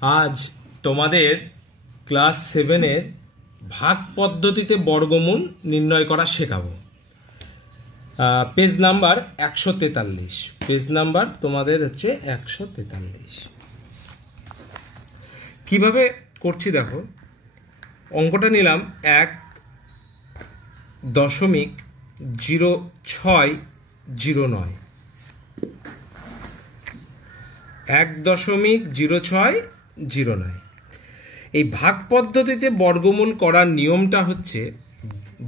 আজ তোমাদের ক্লাস 7-এর ভাগ পদ্ধতিতে বর্গমূল নির্ণয় করা শেখাবো। পেজ নাম্বার 143, পেজ নাম্বার তোমাদের হচ্ছে 143। কিভাবে করছি দেখো, অঙ্কটা নিলাম 1.0609, 1.0609। এই ভাগ পদ্ধতিতে বর্গমূল করার নিয়মটা হচ্ছে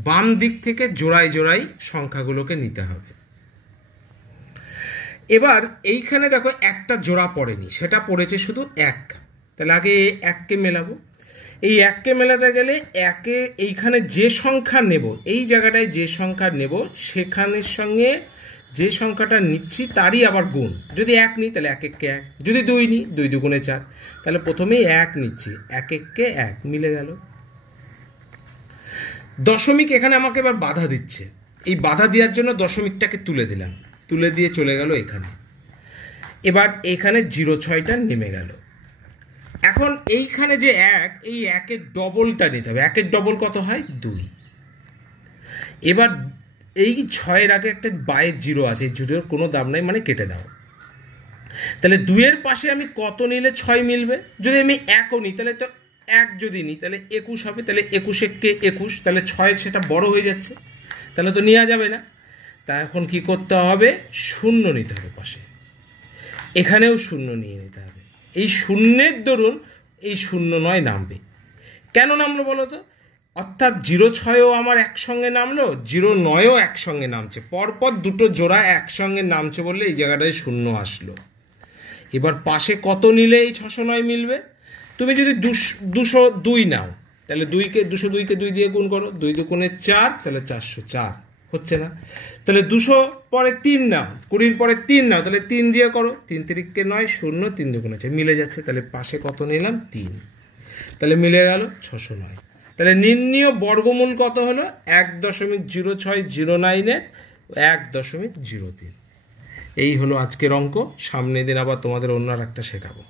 বাম দিক থেকে জোড়ায় জোড়ায় সংখ্যাগুলোকে নিতে হবে। এবার এইখানে দেখো একটা জোড়া পড়েনি, সেটা পড়েছে শুধু 1। তাহলে আগে 1কে মেলাবো। এই 1কে মেলাতে গেলে একে এইখানে যে সংখ্যা নেব, এই জায়গাটায় যে সংখ্যা নেব সেখানের সঙ্গে যে সংখ্যাটা নিচ্ছি তারই আবার গুণ। যদি 1 নিই তাহলে 1 1 1, যদি 2 নিই 2 2 গুণে 4। তাহলে প্রথমেই 1 নিচ্ছি, 1 1 1 মিলে গেল। দশমিক এখানে আমাকে এবার বাধা দিচ্ছে, এই বাধা দেওয়ার জন্য দশমিকটাকে তুলে দিলাম, তুলে দিয়ে চলে গেল এখানে। এবার এখানে 0.6টা নেমে গেল। এখন এইখানে যে 1, এই 1-এর ডবলটা নিতে হবে। 1-এর ডবল কত হয়? 2। এবার এই 6-এর আগে একটা বায়ের 0 আছে, এই 0-এর কোনো দাম নাই, মানে কেটে দাও। তাহলে 2-এর পাশে আমি কত নিলে 6 মিলবে? যদি আমি 1ও নিই তাহলে তো 1 যদি নিই তাহলে 21 হবে। তাহলে 21 21, তাহলে 6 সেটা বড় হয়ে যাচ্ছে, তাহলে তো নেওয়া যাবে না। তা এখন কি করতে হবে? 0 নিতে হবে পাশে, এখানেও 0 নিয়ে নিতে হবে। এই শূন্যের দরুন এই 0.9 নামবে। কেন নামলো বলো তো? অর্থাৎ 0.6ও আমার একসঙ্গে নামলো, 0.9ও একসঙ্গে নামছে, পরপর দুটো জোড়া একসঙ্গে নামছে বললে এই জায়গাটায় 0 আসলো। এবার পাশে কত নিলে এই 609 মিলবে? তুমি যদি 202 নাও তাহলে 202কে 2 দিয়ে গুণ করো, 2 2 গুণে 4, তাহলে 404। হচ্ছে না? তাহলে 200 পরে 3 নাও, 20 পরে 3 নাও, তাহলে 3 দিয়ে করো, 3 3 9 0, 3 2 গুণে 4 মিলে যাচ্ছে। তাহলে পাশে কত নিলাম? 3, তাহলে মিলে গেল 609। তাহলে নির্ণীয় বর্গমূল কত হলো? 1.0609-এর 1.03। এই হলো আজকের অঙ্ক। সামনের দিন আবার তোমাদের অন্য আর একটা শেখাবো।